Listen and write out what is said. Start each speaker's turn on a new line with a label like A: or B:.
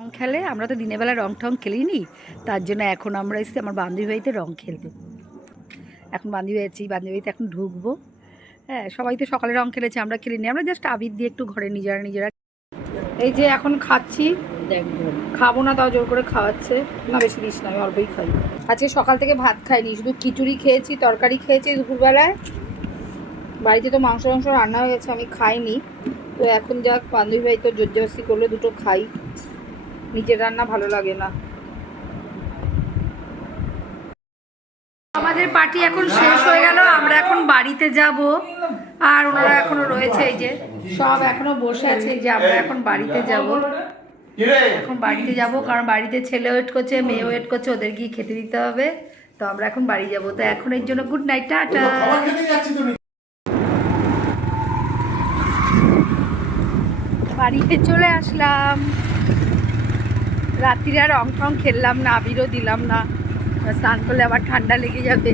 A: রং খেলে আমরা তো দিনের বেলা রং টং খেলিনি। তার জন্য এখন আমরা এসেছি আমার বান্ধবী বাড়িতে রং খেলতে এখন বান্ধবী আছি বান্ধবী বাড়িতে এখন ঢুকবো। হ্যাঁ সবাই তো সকালে রং খেলেছে আমরা খেলিনি। আমরা জাস্ট আবির দিয়ে একটু ঘরে নিজেরা নিজেরা এই যে এখন খাচ্ছি। খাব না তাও জোর করে খাওয়াচ্ছে। না বেশি দিস না আমি অল্পই খাই। আজকে সকাল থেকে ভাত খাইনি শুধু খিচুড়ি খেয়েছি তরকারি খেয়েছি দুপুরবেলায়। বাড়িতে তো মাংস মাংস রান্না হয়ে গেছে আমি খাইনি। তো এখন যাক বান্ধবী ভাই তো জোরজবস্তি করলে দুটো খাই। নিজের রান্না ভালো লাগে না। আমাদের পার্টি এখন শেষ হয়ে গেল আমরা এখন বাড়িতে যাব। আর ওনারা এখনও রয়েছে এই যে সব এখনও বসে আছে এই যে আমরা এখন বাড়িতে যাব। এখন বাড়িতে যাব কারণ বাড়িতে ছেলে ওয়েট করছে মেয়ে ওয়েট করছে ওদের গিয়ে খেতে দিতে হবে। তো আমরা এখন বাড়ি যাব। তো এখন এর জন্য গুড নাইট টাটা। বাড়িতে চলে আসলাম। রাত্রিরে আর রং খেললাম না আবিরও দিলাম না। স্নান করলে আবার ঠান্ডা লেগে যাবে।